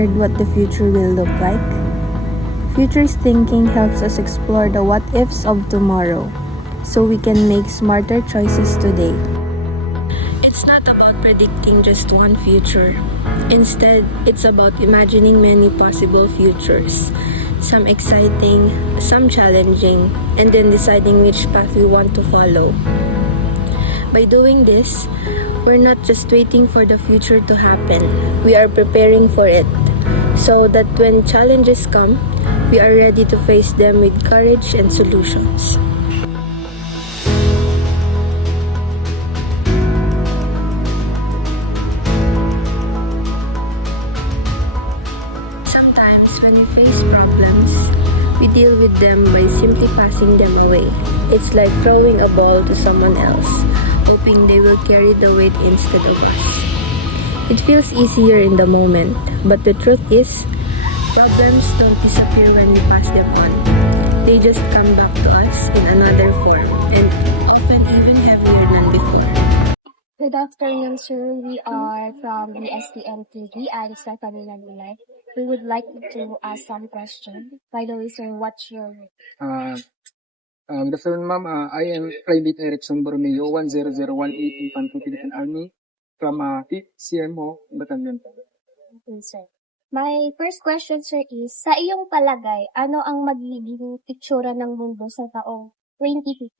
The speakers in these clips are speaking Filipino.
wondered what the future will look like? Futures thinking helps us explore the what ifs of tomorrow so we can make smarter choices today. It's not about predicting just one future. Instead, it's about imagining many possible futures. Some exciting, some challenging, and then deciding which path we want to follow. By doing this, we're not just waiting for the future to happen, we are preparing for it, so that when challenges come, we are ready to face them with courage and solutions. Sometimes when we face problems, we deal with them by simply passing them away. It's like throwing a ball to someone else, hoping they will carry the weight instead of us. It feels easier in the moment, but the truth is, problems don't disappear when we pass them on. They just come back to us in another form, and often even heavier than before. Good afternoon, sir. We are from the STM-TV. I'm Stephanie Nalulay. We would like to ask some questions. By the way, sir, what's your... Good afternoon, ma'am. I am Private Erickson Borromeo, 10018 Infantry Philippine Army from CMO, Batangan. Okay, sir. My first question, sir, is, sa iyong palagay, ano ang magiging itsura ng mundo sa taong 2050?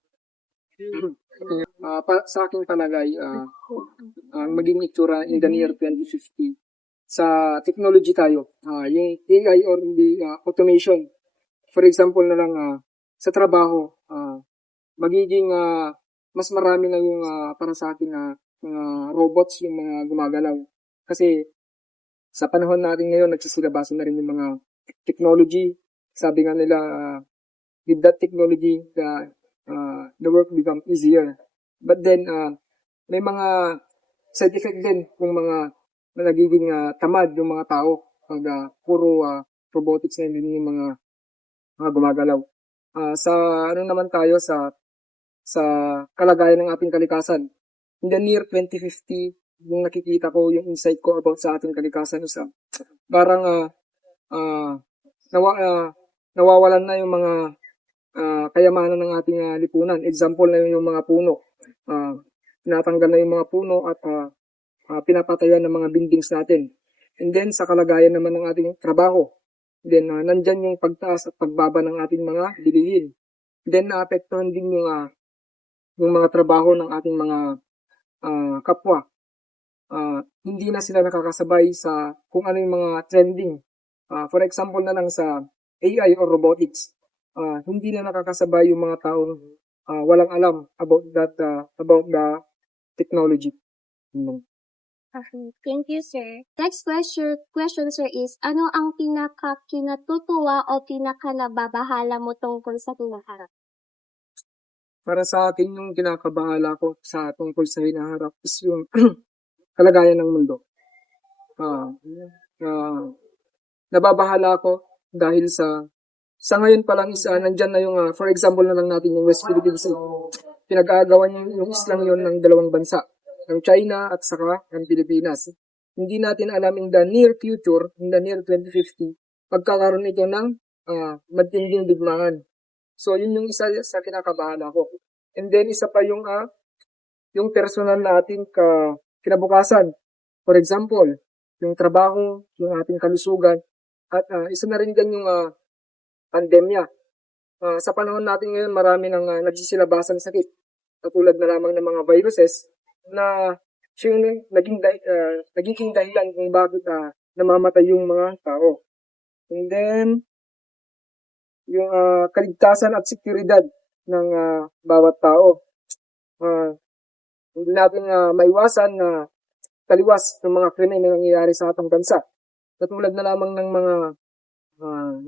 Sa aking palagay, ang magiging itsura in the near 2050, sa technology tayo, yung AI or the automation. For example na lang, sa trabaho, magiging mas marami na yung para sa atin mga robots yung mga gumagalaw. Kasi sa panahon natin ngayon, nagsisilabasan na rin yung mga technology. Sabi nga nila, with that technology, the work become easier. But then, may mga side effect din kung mga nagiging tamad yung mga tao pag puro robotics na yun yung mga gumagalaw. Sa ano naman tayo sa kalagayan ng ating kalikasan. In the near 2050, yung nakikita ko, yung insight ko about sa ating kalikasan, parang nawawalan na yung mga kayamanan ng ating lipunan. Example na yung mga puno. Tinatanggal na yung mga puno at pinapatayan ng mga buildings natin. And then, sa kalagayan naman ng ating trabaho, then, nandyan yung pagtaas at pagbaba ng ating mga bilihin. Then, naapektuhan din yung mga trabaho ng ating mga kapwa. Hindi na sila nakakasabay sa kung ano yung mga trending. For example na lang sa AI or robotics. Hindi na nakakasabay yung mga taong walang alam about the technology. Okay, thank you, sir. Next question, sir, is, ano ang pinaka-kinatutuwa o pinaka-nababahala mo tungkol sa hinaharap? Para sa akin, yung kinakabahala ko sa tungkol sa hinaharap is yung kalagayan ng mundo. Nababahala ako dahil sa ngayon pa lang nandyan na yung, for example na lang natin yung West Philippines. Pinag-aagawan yung islang yun ng dalawang bansa, ng China at saka ng Pilipinas. Hindi natin alam in the near future, in the near 2050, pagkakaroon ito ng matinding digmaan. So, yun yung isa sa kinakabahala ko. And then, isa pa yung personal natin kinabukasan. For example, yung trabaho, yung ating kalusugan, at isa na rin dyan yung pandemya. Sa panahon natin ngayon, marami nang nagsisilabasan sakit. Katulad na lamang ng mga viruses na siya yung naging dahilan kung bakit namamatay yung mga tao. And then, yung kaligtasan at seguridad ng bawat tao. Hindi natin maiwasan na taliwas ng mga krimen na nangyayari sa ating bansa. Katulad na lamang ng mga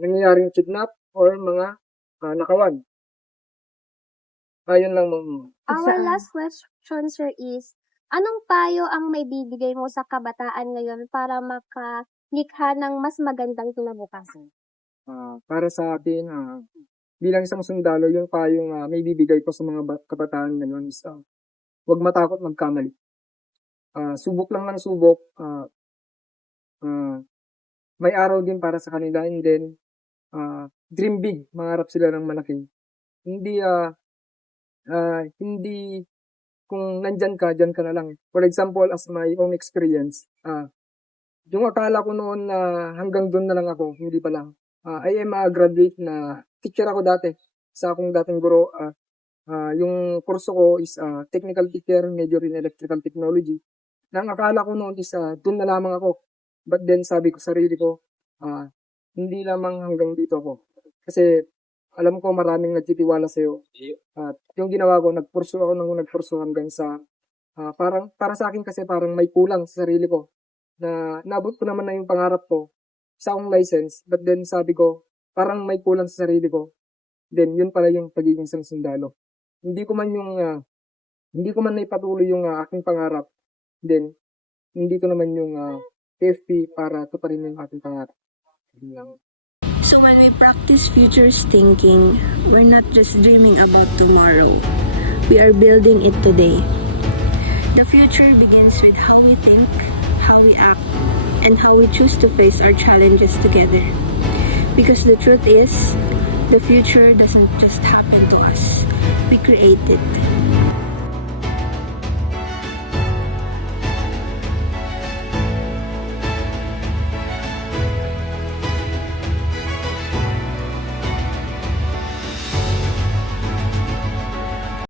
nangyayaring kidnap or mga nakawan. Ayun lang. Our last question, sir, is, anong payo ang may bibigay mo sa kabataan ngayon para makalikha ng mas magandang kinabukasan? Para sa atin, bilang isang sundalo, yung payong may bibigay ko sa mga kabataan ngayon is huwag matakot magkamali. Subok lang ng subok. may araw din para sa kanila, and then dream big, mangarap sila ng malaki. Hindi kung nandyan ka, dyan ka na lang. For example, as my own experience, yung akala ko noon na hanggang doon na lang ako, hindi pa lang. I am a graduate na teacher ako dati sa akong dating guro. Yung kurso ko is technical teacher, major in electrical technology. Nang akala ko noon is doon na lamang ako. But then sabi ko sarili ko, hindi lamang hanggang dito ako. Kasi alam ko maraming nagtitiwala sa'yo. At yung ginawa ko, nagpursu hanggang sa, para sa akin kasi parang may kulang sa sarili ko. Na nabot ko naman na yung pangarap ko sa akong license. But then sabi ko, parang may kulang sa sarili ko. Then yun pala yung pagiging isang sundalo. Hindi ko man naipatuloy yung aking pangarap. Then, hindi ko naman yung TFP para tuparin yung aking pangarap. So when we practice futures thinking, we're not just dreaming about tomorrow. We are building it today. The future begins with how we think, how we act, and how we choose to face our challenges together. Because the truth is, the future doesn't just happen to us. We create it.